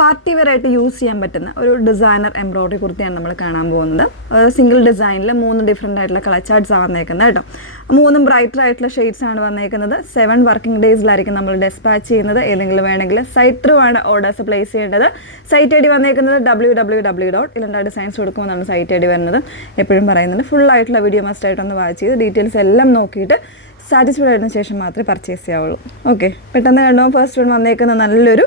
Party wear ആയിട്ട് use ചെയ്യാൻ പറ്റുന്ന ഒരു ഡിസൈനർ എംബ്രോയിഡറി കുർത്തിയാണ് നമ്മൾ കാണാൻ പോകുന്നത്. സിംഗിൾ ഡിസൈനിൽ 3 ഡിഫറെൻ്റ് ആയിട്ടുള്ള കളർ ചാർട്ട്സ് ആണ് വന്നേക്കുന്നത് കേട്ടോ. 3 ബ്രൈറ്റർ ആയിട്ടുള്ള ഷെയ്ഡ്സ് ആണ് വന്നേക്കുന്നത്. 7 വർക്കിംഗ് ഡേയ്സിലായിരിക്കും നമ്മൾ ഡെസ്പാച്ച് ചെയ്യുന്നത്. ഏതെങ്കിലും വേണമെങ്കിൽ സൈറ്റ് ത്രൂ ആണ് ഓർഡേഴ്സ് പ്ലേസ് ചെയ്യേണ്ടത്. സൈറ്റ് ഐ ഡി വന്നേക്കുന്നത് www.ilanda-designs കൊടുക്കുമെന്നാണ് സൈറ്റ് ഐ ഡി വരുന്നത്. എപ്പോഴും പറയുന്നുണ്ട്, ഫുൾ ആയിട്ടുള്ള വീഡിയോ മസ്റ്റ് ആയിട്ടൊന്ന് വാച്ച് ചെയ്ത് ഡീറ്റെയിൽസ് എല്ലാം നോക്കിയിട്ട് സാറ്റിസ്ഫൈഡ് ആയതിനു ശേഷം മാത്രമേ പർച്ചേസ് ചെയ്യാവുള്ളൂ. ഓക്കെ, പെട്ടെന്ന് കണ്ടോ ഫസ്റ്റ് വൺ വന്നേക്കുന്ന നല്ലൊരു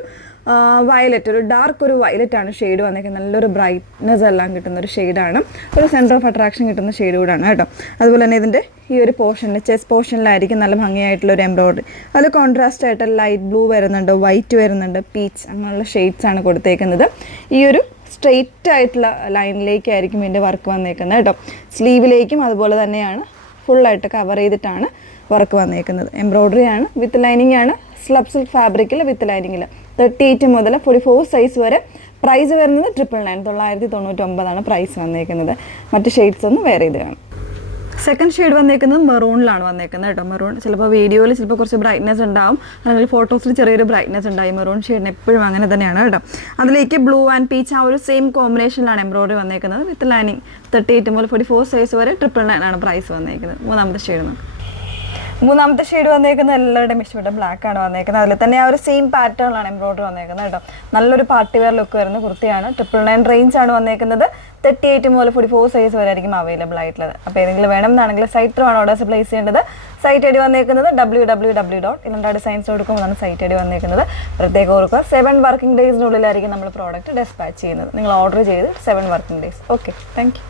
വയലറ്റ്, ഒരു ഡാർക്ക് ഒരു വയലറ്റ് ആണ് ഷെയ്ഡ് വന്നേക്കുന്നത്. നല്ലൊരു ബ്രൈറ്റ്നെസ് എല്ലാം കിട്ടുന്ന ഒരു ഷെയ്ഡാണ്, ഒരു സെൻറ്റർ ഓഫ് അട്രാക്ഷൻ കിട്ടുന്ന ഷെയ്ഡ് കൂടാണ് കേട്ടോ. അതുപോലെ തന്നെ ഇതിൻ്റെ ഈ ഒരു പോർഷനിൽ ചെസ്റ്റ് പോർഷനിലായിരിക്കും നല്ല ഭംഗിയായിട്ടുള്ള ഒരു എംബ്രോയിഡറി. അതിൽ കോൺട്രാസ്റ്റ് ആയിട്ട് ലൈറ്റ് ബ്ലൂ വരുന്നുണ്ട്, വൈറ്റ് വരുന്നുണ്ട്, പീച്ച് അങ്ങനെയുള്ള ഷെയ്ഡ്സ് ആണ് കൊടുത്തേക്കുന്നത്. ഈ ഒരു സ്ട്രെയിറ്റ് ആയിട്ടുള്ള ലൈനിലേക്കായിരിക്കും ഇതിൻ്റെ വർക്ക് വന്നേക്കുന്നത് കേട്ടോ. സ്ലീവിലേക്കും അതുപോലെ തന്നെയാണ് ഫുള്ളായിട്ട് കവർ ചെയ്തിട്ടാണ് വർക്ക് വന്നേക്കുന്നത്. എംബ്രോയിഡറി ആണ്, വിത്ത് ലൈനിങ് ആണ്, സ്ലബ് സിൽക്ക് ഫാബ്രിക്കിൽ വിത്ത് ലൈനിങ്ങിൽ 38 മുതൽ 44 സൈസ് വരെ. പ്രൈസ് വരുന്നത് 999 പ്രൈസ് വന്നേക്കുന്നത്. മറ്റ് ഷെയ്ഡ്സ് ഒന്നും വേറെ ഇത് കാണും. സെക്കൻഡ് ഷെയ്ഡ് വന്നേക്കുന്നത് മെറൂണിലാണ് വന്നേക്കുന്നത് കേട്ടോ. മെറൂൺ ചിലപ്പോൾ വീഡിയോയിൽ ചിലപ്പോൾ കുറച്ച് ബ്രൈറ്റ്നെസ് ഉണ്ടാവും, അല്ലെങ്കിൽ ഫോട്ടോസിൽ ചെറിയൊരു ബ്രൈറ്റ്നെസ് ഉണ്ടായി. മെറൂൺ ഷെയ്ഡിന് എപ്പോഴും അങ്ങനെ തന്നെയാണ് കേട്ടോ. അതിലേക്ക് ബ്ലൂ ആൻഡ് പീച്ച് ആ ഒരു സെയിം കോമ്പിനേഷനിലാണ് എംബ്രോയിഡറി വന്നേക്കുന്നത്. വിത്ത് ലൈനിങ് 38 മുതൽ 44 സൈസ് വരെ 999 ആണ് പ്രൈസ് വന്നേക്കുന്നത്. മൂന്നാമത്തെ ഷെയ്ഡ് നോക്കാം. മൂന്നാമത്തെ ഷെയ്ഡ് വന്നേക്കുന്നത് എല്ലാവരുടെയും ഇഷ്ടപ്പെട്ട ബ്ലാക്ക് ആണ് വന്നേക്കുന്നത്. അതിൽ തന്നെ ആ ഒരു സെയിം പാറ്റേണിലാണ് എംബ്രോയിഡറി വന്നേക്കുന്നത് കേട്ടോ. നല്ലൊരു പാർട്ടി വെയർ ലുക്ക് വരുന്ന കുർത്തിയാണ്. 999 റേഞ്ച് ആണ് വന്നേക്കുന്നത്. 38 മുതൽ 44 സൈസ് വരെ ആയിരിക്കും അവൈലബിൾ ആയിട്ടുള്ളത്. അപ്പോൾ ഏതെങ്കിലും വേണമെന്നാണെങ്കിൽ സൈറ്റ് ത്രൂ ആണ് ഓർഡേഴ്സ് പ്ലേസ് ചെയ്യേണ്ടത്. സൈറ്റ് ഐ ഡി വന്നേക്കുന്നത് www.ilanda-designs.com എന്നാണ് സൈറ്റ് ഐ ഡി വന്നേക്കുന്നത്. പ്രത്യേകം ഓർക്കുക, 7 വർക്കിംഗ് ഡേയ്സിനുള്ളിലായിരിക്കും നമ്മൾ പ്രോഡക്റ്റ് ഡെസ്പാച്ച് ചെയ്യുന്നത്. നിങ്ങൾ ഓർഡർ ചെയ്ത് 7 working days. Okay, thank you.